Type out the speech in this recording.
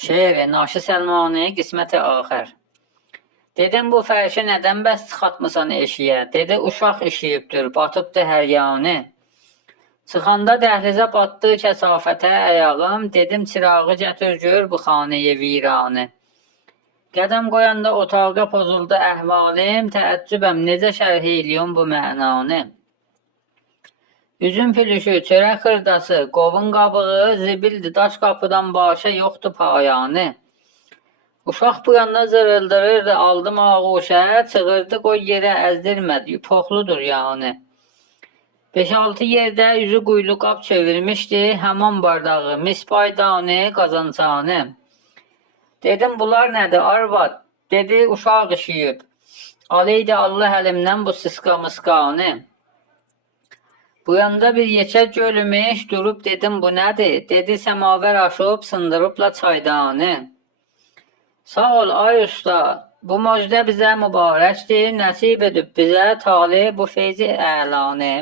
Şeiri Naşı Səlmani qisməti axır. Dedim bu fərşi nədən bəs çıxartmısan eşiyə? Dedi uşaq işiyibdir, batıbdır hər yanı. Çıxanda dəhlizə batdı kəsafətə əyağım, dedim çırağı gətir gör bu xanəyə viranı. Qədəm qoyanda otağa pozuldu əhvalim, təəccübəm necə şərh eləyim bu mənanı. Üzüm pülüşü, çörək xırdası, qovun qabığı, zibildi daş qapıdan başa yoxdur payanı. Uşaq bu yanda zırıldırırdı, aldım ağuşə, çığırdı qoy yerə əzdirmədi, poxludur yani. 5-6 yerdə üzü quyulu qap çevirmişdi, həman bardağı, mispaydanı, qazançanı. Dedim bunlar nədir arvad? Dedi uşaq işiyib. Aleydi Allah əlimdən bu sıska mıskanı. Bu yanda bir yekə gölmüş, durub dedim bu nədir? Dedi səmavər aşıb, sındırıbla çaydanı. Sağ ol ay usta, bu müjdə bizə mübarəkdir, nəsib edib bizə talih bu feyzi əlanı.